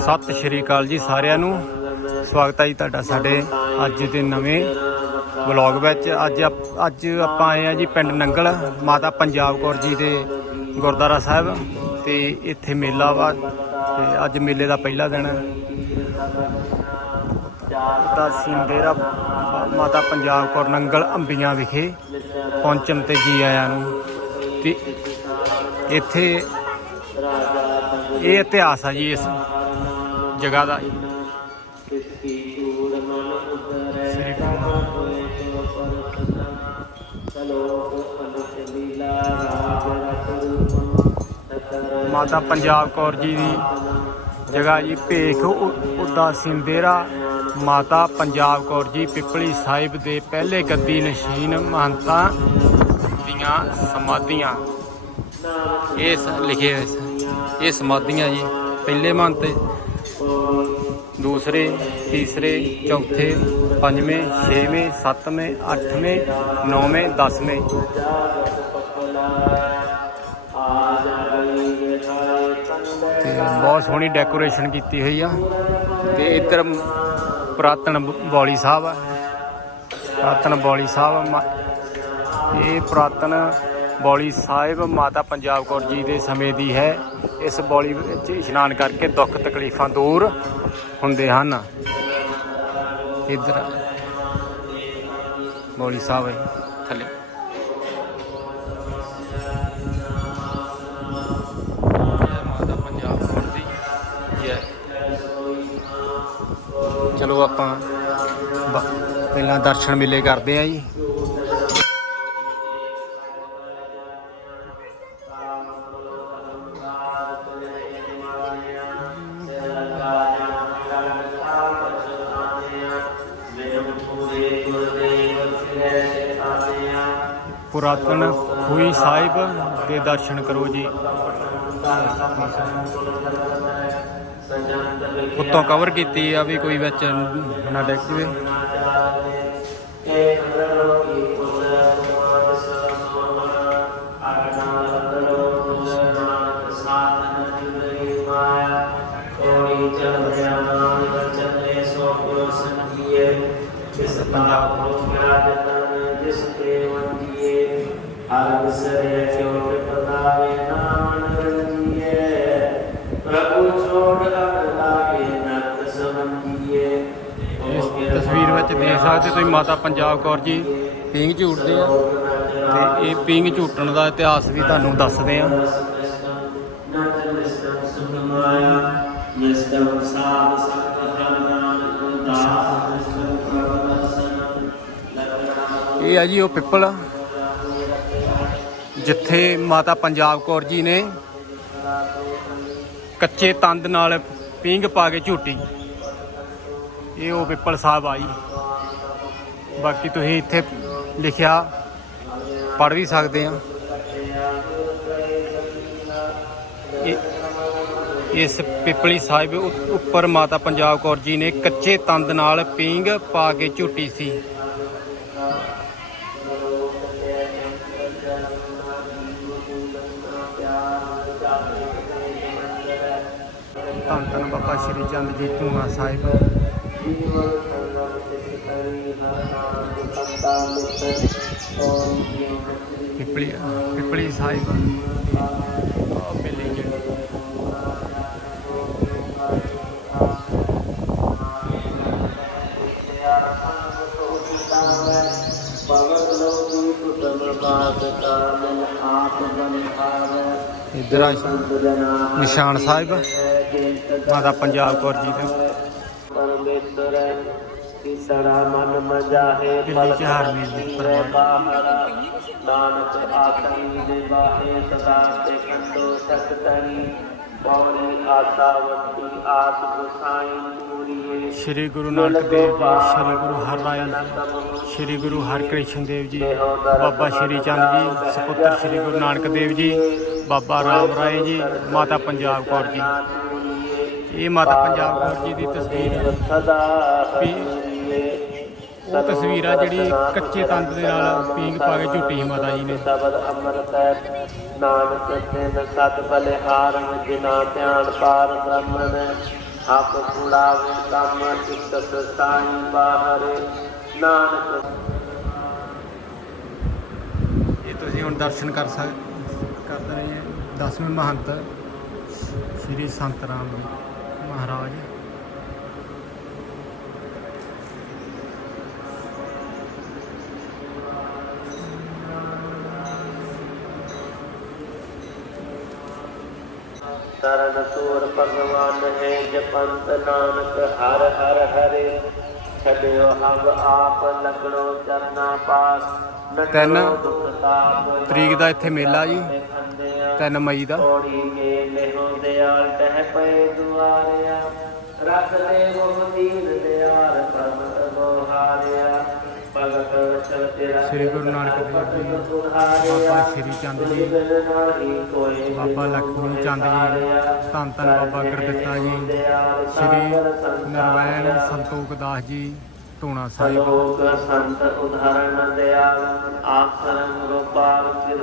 ਸਤਿ ਸ਼੍ਰੀ ਅਕਾਲ ਜੀ ਸਾਰਿਆਂ ਨੂੰ। ਸਵਾਗਤ ਹੈ ਜੀ ਤੁਹਾਡਾ ਸਾਡੇ ਅੱਜ ਦੇ ਨਵੇਂ ਵਲੌਗ ਵਿੱਚ। ਅੱਜ ਆਪ- ਅੱਜ ਆਪਾਂ ਆਏ ਆ ਜੀ ਪਿੰਡ ਨੰਗਲ, ਮਾਤਾ ਪੰਜਾਬ ਕੌਰ ਜੀ ਦੇ ਗੁਰਦੁਆਰਾ ਸਾਹਿਬ ਤੇ ਇੱਥੇ ਮੇਲਾ ਵਾ ਤੇ ਅੱਜ ਮੇਲੇ ਦਾ ਪਹਿਲਾ ਦਿਨ ਹੈ। ਦਾ ਸਿੰਦੇਰਾ ਮਾਤਾ ਪੰਜਾਬ ਕੌਰ ਨੰਗਲ ਅੰਬੀਆਂ ਵਿਖੇ ਪਹੁੰਚਣ ਤੇ ਜੀ ਆਇਆਂ ਨੂੰ। ਤੇ ਇੱਥੇ ਇਹ ਇਤਿਹਾਸ ਆ ਜੀ ਇਸ ਜਗ੍ਹਾ ਦਾ। ਮਾਤਾ ਪੰਜਾਬ ਕੌਰ ਜੀ ਦੀ ਜਗ੍ਹਾ ਜੀ, ਭੇਖ ਉਦਾ ਸਿੰਦੇਰਾ। ਮਾਤਾ ਪੰਜਾਬ ਕੌਰ ਜੀ, ਪਿਪਲੀ ਸਾਹਿਬ ਦੇ ਪਹਿਲੇ ਗੱਦੀ ਨਸ਼ੀਨ ਮਹੰਤਾਂ ਦੀਆਂ ਸਮਾਧੀਆਂ। ਇਸ ਲਿਖੇ ਹੋਏ ਇਹ ਸਮਾਧੀਆਂ ਜੀ, ਪਹਿਲੇ ਮਹੰਤ ਦੂਸਰੇ, ਤੀਸਰੇ, ਚੌਥੇ, ਪੰਜਵੇਂ, ਛੇਵੇਂ, ਸੱਤਵੇਂ, ਅੱਠਵੇਂ, ਨੌਵੇਂ, ਦਸਵੇਂ। ਤੇ ਬਹੁਤ ਸੋਹਣੀ ਡੈਕੋਰੇਸ਼ਨ ਕੀਤੀ ਹੋਈ ਆ। ਤੇ ਇੱਧਰ ਪੁਰਾਤਨ ਬੌਲੀ ਸਾਹਿਬ ਆ। ਪੁਰਾਤਨ ਬੌਲੀ ਸਾਹਿਬ ਮਾ- ਇਹ ਪੁਰਾਤਨ ਬੌਲੀ ਸਾਹਿਬ, ਮਾਤਾ ਪੰਜਾਬ ਕੌਰ ਜੀ ਦੇ ਸਮੇਂ ਦੀ ਹੈ। ਇਸ ਬੌਲੀ ਵਿੱਚ ਇਸ਼ਨਾਨ ਕਰਕੇ ਦੁੱਖ ਤਕਲੀਫਾਂ ਦੂਰ ਹੁੰਦੇ ਹਨ। ਇੱਧਰ ਬੌਲੀ ਸਾਹਿਬ ਹੈ। ਥੱਲੇ। ਪੰਜਾਬ ਕੌਰ ਦੀ ਚਲੋ ਆਪਾਂ ਪਹਿਲਾਂ ਦਰਸ਼ਨ ਮਿਲੇ ਕਰਦੇ ਆ ਜੀ। ਪੁਰਾਤਨ ਖੂਹੀ ਸਾਹਿਬ ਦੇ ਦਰਸ਼ਨ ਕਰੋ ਜੀ। ਉੱਤੋਂ ਕਵਰ ਕੀਤੀ ਆ ਵੀ ਕੋਈ ਵਿੱਚ ਨਾ ਡਿੱਗ ਜਵੇ ਪ੍ਰਭੂ ਛੋੜ ਅਗਲਾਵੇ ਨਤ ਸਮਝੀਏ ਇਸ ਤਸਵੀਰ ਵਿੱਚ ਦੇਖ ਸਕਦੇ ਤੁਸੀਂ ਮਾਤਾ ਪੰਜਾਬ ਕੌਰ ਜੀ। ਪੀਂਘ ਝੂਟਦੇ ਆ। ਤੇ ਇਹ ਪੀਂਘ ਝੂਟਣ ਦਾ ਇਤਿਹਾਸ ਵੀ ਤੁਹਾਨੂੰ ਦੱਸਦੇ ਆ। ਸਾਧ ਹਰ ਨਾਮ ਇਹ ਆ ਜੀ ਉਹ ਪਿੱਪਲ ਜਿੱਥੇ ਮਾਤਾ ਪੰਜਾਬ ਕੌਰ ਜੀ ਨੇ ਕੱਚੇ ਤੰਦ ਨਾਲ ਪੀਂਘ ਪਾ ਕੇ ਝੂਟੀ। ਇਹ ਉਹ ਪਿੱਪਲ ਸਾਹਿਬ ਆਈ। ਬਾਕੀ ਤੁਸੀਂ ਇੱਥੇ ਲਿਖਿਆ, ਪੜ੍ਹ ਵੀ ਸਕਦੇ ਆ। ਇਸ ਪਿੱਪਲੀ ਸਾਹਿਬ ਉੱਪਰ ਮਾਤਾ ਪੰਜਾਬ ਕੌਰ ਜੀ ਨੇ ਕੱਚੇ ਤੰਦ ਨਾਲ ਪੀਂਘ ਪਾ ਕੇ ਝੂਟੀ ਸੀ। ਧੰਨ ਧੰਨ ਬਾਬਾ ਸ਼੍ਰੀ ਚੰਦ ਜੀ ਧੂਣਾ ਸਾਹਿਬ। ਪਿਪਲੀ ਪਿਪਲੀ ਸਾਹਿਬ। ਆ ਨਿਸ਼ਾਨ ਸਾਹਿਬ ਮਾਤਾ ਪੰਜਾਬ ਕੌਰ ਜੀ ਦੇ। ਪਰਮੇਸ਼ਰ ਮਨ ਮਜਾਹੇ ਮੇਲੇ ਨਾਨਕ ਆਖਰੀ ਦੇ ਬਾਹੇ ਸਦਾ ਤੇ ਕੰਦੋ ਸਤਤਰੀ ਬੌਲੀ ਆਸਾਵੰਤੀ ਆਸ ਗੁਸਾਈ ਪੂਰੀਏ ਸ਼੍ਰੀ ਗੁਰੂ ਨਾਨਕ ਦੇਵ ਜੀ ਸ਼੍ਰੀ ਗੁਰੂ ਹਰਰਾਇ ਸ਼੍ਰੀ ਗੁਰੂ ਹਰਕ੍ਰਿਸ਼ਨ ਦੇਵ ਜੀ ਬਾਬਾ ਸ਼੍ਰੀ ਚੰਦ ਜੀ ਸੁਪੁੱਤਰ ਸ਼੍ਰੀ ਗੁਰੂ ਨਾਨਕ ਦੇਵ ਜੀ ਬਾਬਾ ਰਾਮ ਰਾਏ ਜੀ ਮਾਤਾ ਪੰਜਾਬ ਕੌਰ ਜੀ। ਇਹ ਮਾਤਾ ਪੰਜਾਬ ਕੌਰ ਜੀ ਦੀ ਤਸਵੀਰ ਵੀ ਉਹ ਤਸਵੀਰ ਆ ਜਿਹੜੀ ਕੱਚੇ ਤੰਦ ਦੇ ਨਾਲ ਪੀਂਘ ਪਾ ਕੇ ਝੂਟੀ ਮਾਤਾ ਜੀ ਨੇ। ਸ਼ਬਦ ਅੰਮ੍ਰਿਤ ਹੈ ਨਾਨਕ ਤੇ ਸਤ ਬਲਿਹਾਰਨ ਜਿਨਾ ਧਿਆਨ ਪਾਰ ਬ੍ਰਹਮਨ ਆਪ ਕੁੜਾਵੇ ਕੰਮ ਚਿੱਤ ਸਾਈ ਬਾਹਰ ਨਾਨਕ। ਇਹ ਤੁਸੀਂ ਹੁਣ ਦਰਸ਼ਨ ਕਰ ਸਕ ਕਰਦੇ ਰਹੇ ਹੈ। ਦਸਵੇਂ ਮਹੰਤ ਸ੍ਰੀ ਸੰਤ ਰਾਮ ਜੀ ਮਹਾਰਾਜ। ਸਰਨ ਸੂਰ ਭਗਵਾਨ ਹੈ ਜਪੰਤ ਨਾਨਕ ਹਰ ਹਰ ਹਰੇ। ਛਡਿਓ ਹਮ ਆਪ ਲਗਣੋ ਚਰਨਾ ਪਾਸ ਤਿੰਨ ਤਰੀਕ ਦਾ ਇੱਥੇ ਮੇਲਾ ਜੀ। 3 ਮਈ ਦਾ। ਕੋੜੀ ਮੇਲੇ ਹੋ ਦਿਆਲ ਟਹਿ ਪਏ ਦੁਆਰਿਆ। ਰਖ ਲੈ ਉਹ ਦੀਨ ਦਿਆਲ ਪਰਮਤ ਮੋਹਾਰਿਆ ਭਗਤ ਚਲ ਤੇਰਾ ਸ੍ਰੀ ਗੁਰੂ ਨਾਨਕ ਦੇਵ ਜੀ ਬਾਬਾ ਸ਼੍ਰੀ ਚੰਦ ਜੀ ਬਾਬਾ ਲਖਮੀ ਚੰਦ ਜੀ ਧੰਨ ਧੰਨ ਬਾਬਾ ਗੁਰਦਿੱਤਾ ਜੀ ਸ੍ਰੀ ਨਰਵੈਣ ਸੰਤੋਖ ਦਾਸ ਜੀ। ਟੋਣਾ ਸਾਹਿਬ। ਸੰਤ ਦਿਆਲ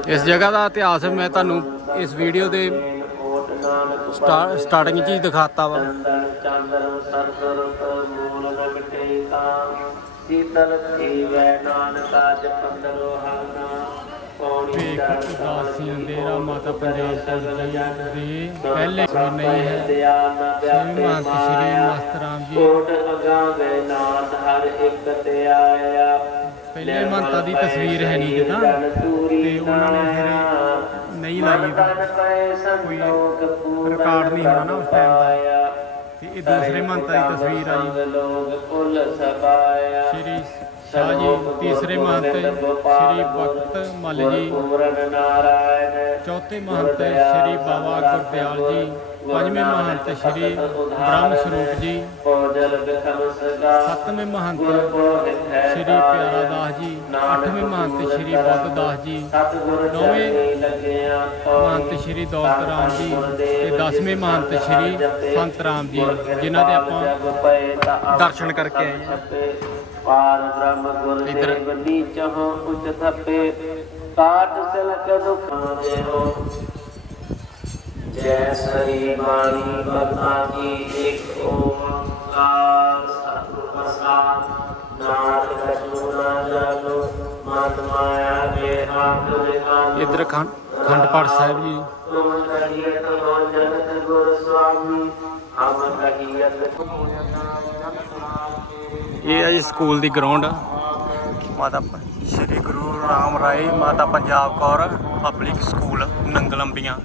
ਇਸ ਜਗ੍ਹਾ ਦਾ ਇਤਿਹਾਸ ਮੈਂ ਤੁਹਾਨੂੰ ਇਸ ਵੀਡੀਓ ਦੇ ਸਟਾਰਟਿੰਗ 'ਚ ਹੀ ਦਿਖਾਤਾ ਵਾ। ਚੰਦਨ ਸਰਸਰਤ ਮੂਲ ਨਗ ਟੇਕਾ ਸੀਤਲ ਥੀਵੈ ਨਾਨਕਾ ਜਪੰਦਰੋ ਹਰਨਾ। ਪੌਣੀ ਭੇਖ ਉਦਾਸੀਆਂ ਡੇਰਾ ਮਾਤਾ ਪੰਜਾਬ ਕੌਰ ਜੀ ਦੇ ਪਹਿਲੇ ਗੁਰੂ ਨਹੀਂ ਹੈ ਸ੍ਰੀ ਮਹੰਤ ਸ੍ਰੀ ਮਸਤ ਰਾਮ ਜੀ। ਕੋਟ ਅਗਾਵੇ ਨਾਥ ਹਰ ਇੱਕ ਤੇ ਆਇਆ। ਪਹਿਲੇ ਮਹੰਤਾਂ ਦੀ ਤਸਵੀਰ ਹੈ ਨਹੀਂ ਜਿੱਦਾਂ ਤੇ ਉਹਨਾਂ ਨੇ ਫਿਰ ਨਹੀਂ ਲਾਈ ਕੋਈ ਰਿਕਾਰਡ ਨਹੀਂ ਹੋਣਾ ਨਾ ਉਸ ਟਾਈਮ ਦਾ। ਤੇ ਇਹ ਦੂਸਰੇ ਮਹੰਤਾਂ ਦੀ ਤਸਵੀਰ ਆ ਜੀ। ਲੋਕ ਕੁਲ ਸਬਾਇਆ ਸ਼੍ਰੀ ਸ਼ਾਹ ਜੀ ਤੀਸਰੇ ਮਹੰਤ ਸ਼੍ਰੀ ਬਖਤ ਮੱਲ ਜੀ ਚੌਥੇ ਮਹੰਤ ਸ਼੍ਰੀ ਬਾਬਾ ਗੁਰਦਿਆਲ ਜੀ। ਪੰਜਵੇਂ ਮਹੰਤ ਸ਼੍ਰੀ ਬ੍ਰਹਮ ਸਰੂਪ ਜੀ ਸੱਤਵੇਂ ਮਹੰਤ ਹੈ ਸ਼੍ਰੀ ਪਿਆਰਾ ਦਾਸ ਜੀ ਅੱਠਵੇਂ ਮਹੰਤ ਸ਼੍ਰੀ ਬੁੱਧ ਦਾਸ ਜੀ ਨੌਵੇਂ ਮਹੰਤ ਸ਼੍ਰੀ ਦੌਲਤ ਰਾਮ ਜੀ ਤੇ ਦਸਵੇਂ ਮਹੰਤ ਸ਼੍ਰੀ ਸੰਤ ਰਾਮ ਜੀ ਜਿਨ੍ਹਾਂ ਦੇ ਆਪਾਂ ਦਰਸ਼ਨ ਕਰਕੇ ਆਏ ਹਾਂ। ਪਾਰ ਬ੍ਰਹਮ ਗੁਰ ਇੱਧਰ। ਦੇਵ ਨੀਚਹੁ ਉਚ ਥਪੇ ਕਾਟ ਸਿਲਕ ਦੁਖਾਂ ਦੇਹੋ ਜੈ ਸਰੀ ਬਾਣੀ ਬਤਾ ਕੀ ਇੱਕ ਓੰਕਾਰ ਸਤਿਗੁਰ ਪ੍ਰਸਾਦ ਨਾਨਕ ਕਛੂ ਨਾ ਜਾਣੋ ਮਨ ਮਾਇਆ ਦੇ ਆਪ ਵਿਕਾਨ ਇੱਧਰ ਖੰਡ ਖੰਡ ਪਾਠ ਸਾਹਿਬ ਜੀ। ਤੁਮ ਕਹੀਏ ਤੋ ਜਨਕ ਗੁਰ ਸੁਆਮੀ ਹਮ ਕਹੀਏ ਇਹ ਹੈ ਜੀ ਸਕੂਲ ਦੀ ਗਰਾਊਂਡ। ਮਾਤਾ ਪ- ਸ਼੍ਰੀ ਗੁਰੂ ਰਾਮ ਰਾਏ ਮਾਤਾ ਪੰਜਾਬ ਕੌਰ ਪਬਲਿਕ ਸਕੂਲ ਨੰਗਲੰਬੀਆਂ।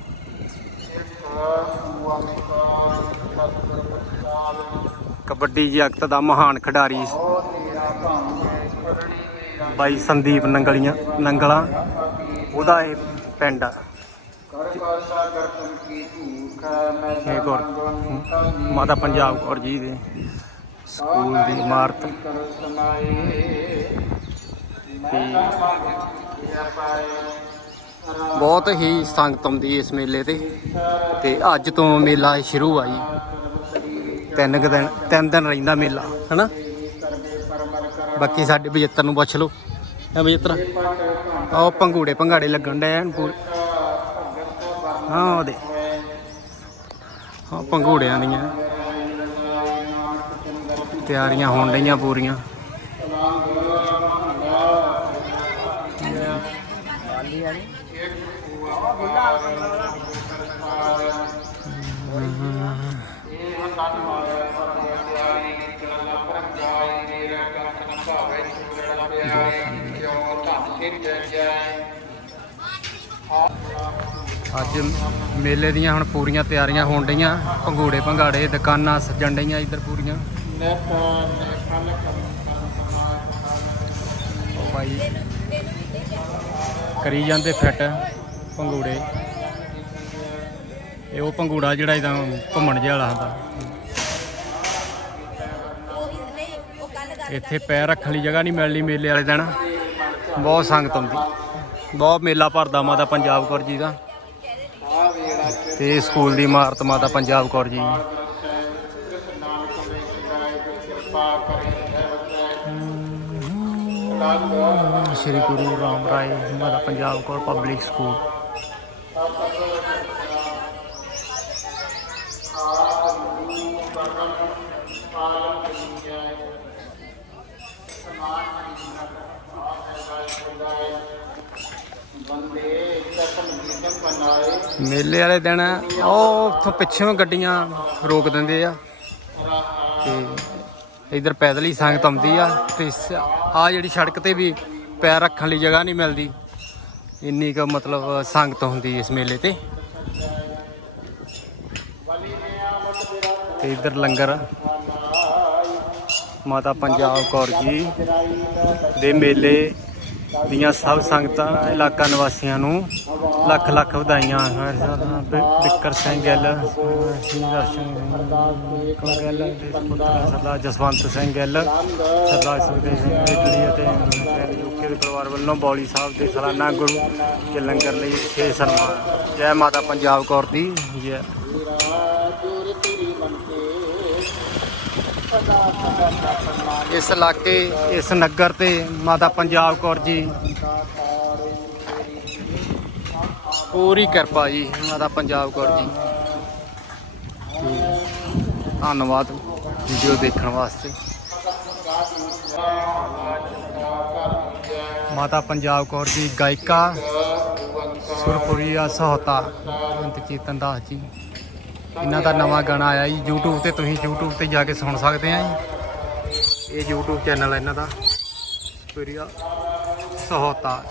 ਕਬੱਡੀ ਜਗਤ ਦਾ ਮਹਾਨ ਖਿਡਾਰੀ ਬਾਈ ਸੰਦੀਪ ਨੰਗਲੀਆਂ ਨੰਗਲਾ। ਉਹਦਾ ਇਹ ਪਿੰਡ ਆ। ਇਹ ਗੁਰ ਮਾਤਾ ਪੰਜਾਬ ਕੌਰ ਜੀ ਦੇ ਸਕੂਲ ਦੀ ਇਮਾਰਤ। ਤੇ ਬਹੁਤ ਹੀ ਸੰਗਤ ਆਉਂਦੀ ਇਸ ਮੇਲੇ ਤੇ। ਤੇ ਅੱਜ ਤੋਂ ਮੇਲਾ ਸ਼ੁਰੂ ਆ ਜੀ। ਤਿੰਨ ਕੁ ਦਿਨ ਤਿੰਨ ਦਿਨ ਰਹਿੰਦਾ ਮੇਲਾ ਹਨਾ? ਬਾਕੀ ਸਾਡੇ ਬਜਿੱਤਰ ਨੂੰ ਪੁੱਛ ਲਓ। ਹੈ ਬਜਿੱਤਰ? ਆਹ ਪੰਗੂੜੇ ਪੰਗਾੜੇ ਲੱਗਣ ਡਏ ਐਨ ਪੂਰੇ। ਹਾਂ ਉਹਦੇ ਹਾਂ ਪੰਗੂੜਿਆਂ ਦੀਆਂ ਤਿਆਰੀਆਂ ਹੋਣ ਡਈਆਂ ਪੂਰੀਆਂ। ਅੱਜ ਮੇਲੇ ਦੀਆਂ ਹੁਣ ਪੂਰੀਆਂ ਤਿਆਰੀਆਂ ਹੋਣ ਡਈਆਂ। ਪੰਗੂੜੇ ਪੰਗਾੜੇ ਦੁਕਾਨਾਂ ਸੱਜਣ ਡਈਆਂ ਇੱਧਰ ਪੂਰੀਆਂ। ਭਾਈ ਕਰੀ ਜਾਂਦੇ ਫਿੱਟ ਪੰਗੂੜੇ ਇਹ ਉਹ ਪੰਗੂੜਾ ਜਿਹੜਾ ਇਹਦਾ ਘੁੰਮਣ ਜਿਹਾ ਵਾਲਾ ਹੁੰਦਾ। ਇੱਥੇ ਪੈਰ ਰੱਖਣ ਲਈ ਜਗ੍ਹਾ ਨਹੀਂ ਮਿਲਣੀ ਮੇਲੇ ਵਾਲੇ ਦਿਨ। ਬਹੁਤ ਸੰਗਤ ਆਉਂਦੀ। ਬਹੁਤ ਮੇਲਾ ਭਰਦਾ ਮਾਤਾ ਪੰਜਾਬ ਕੌਰ ਜੀ ਦਾ। ਤੇ ਸਕੂਲ ਦੀ ਇਮਾਰਤ ਮਾਤਾ ਪੰਜਾਬ ਕੌਰ ਜੀ ਸ਼੍ਰੀ ਗੁਰੂ ਰਾਮ ਰਾਏ ਮਾਤਾ ਪੰਜਾਬ ਕੌਰ ਪਬਲਿਕ ਸਕੂਲ। ਮੇਲੇ ਵਾਲੇ ਦਿਨ ਉਹ ਉੱਥੋਂ ਪਿੱਛੋਂ ਗੱਡੀਆਂ ਰੋਕ ਦਿੰਦੇ ਆ। ਤੇ ਇਧਰ ਪੈਦਲ ਹੀ ਸੰਗਤ ਆਉਂਦੀ ਆ ਤੇ ਆ ਜਿਹੜੀ ਸੜਕ ਤੇ ਵੀ ਪੈਰ ਰੱਖਣ ਲਈ ਜਗ੍ਹਾ ਨਹੀਂ ਮਿਲਦੀ। ਇੰਨੀ ਕੁ ਮਤਲਬ ਸੰਗਤ ਹੁੰਦੀ ਇਸ ਮੇਲੇ ਤੇ। ਤੇ ਇਧਰ ਲੰਗਰ ਮਾਤਾ ਪੰਜਾਬ ਕੌਰ ਜੀ ਦੇ ਮੇਲੇ ਦੀਆਂ ਸਭ ਸੰਗਤਾਂ ਇਲਾਕਾ ਨਿਵਾਸੀਆਂ ਨੂੰ ਲੱਖ ਲੱਖ ਵਧਾਈਆਂ। ਬਿ- ਬਿੱਕਰ ਸਿੰਘ ਗਿੱਲ ਸਿੰਘਰ ਸਿੰਘ ਗਿੱਲ ਦੇ ਪੁੱਤਰ ਸਰਦਾਰ ਜਸਵੰਤ ਸਿੰਘ ਗਿੱਲ, ਸਰਦਾਰ ਸੁਖਦੇਵ ਸਿੰਘ ਇਟਲੀ ਅਤੇ ਯੂਕੇ ਦੇ ਪਰਿਵਾਰ ਵੱਲੋਂ ਬੌਲੀ ਸਾਹਿਬ ਦੇ ਸਾਲਾਨਾ ਗੁਰੂ ਕੇ ਲੰਗਰ ਲਈ ਵਿਸ਼ੇਸ਼ ਸਨਮਾਨ। ਜੈ ਮਾਤਾ ਪੰਜਾਬ ਕੌਰ ਦੀ, ਜੈ। ਇਸ ਇਲਾਕੇ, ਇਸ ਨਗਰ ਤੇ ਮਾਤਾ ਪੰਜਾਬ ਕੌਰ ਜੀ। ਪੂਰੀ ਕਿਰਪਾ ਜੀ, ਮਾਤਾ ਪੰਜਾਬ ਕੌਰ ਜੀ। ਧੰਨਵਾਦ ਵੀਡੀਓ ਦੇਖਣ ਵਾਸਤੇ। ਮਾਤਾ ਪੰਜਾਬ ਕੌਰ ਜੀ, ਗਾਇਕਾ, ਸੁਰਪੁਰੀਆ ਸਹੋਤਾ ਅੰਤ ਚੇਤਨ ਦਾਸ ਜੀ। ਇਹਨਾਂ ਦਾ ਨਵਾਂ ਗਾਣਾ ਆਇਆ ਜੀ, YouTube ਤੇ ਤੁਸੀਂ YouTube ਤੇ ਜਾ ਕੇ ਸੁਣ ਸਕਦੇ ਆ ਜੀ। ਇਹ YouTube ਚੈਨਲ ਹੈ ਇਹਨਾਂ ਦਾ। ਸੁਰਪੁਰੀਆ ਸਹੋਤਾ।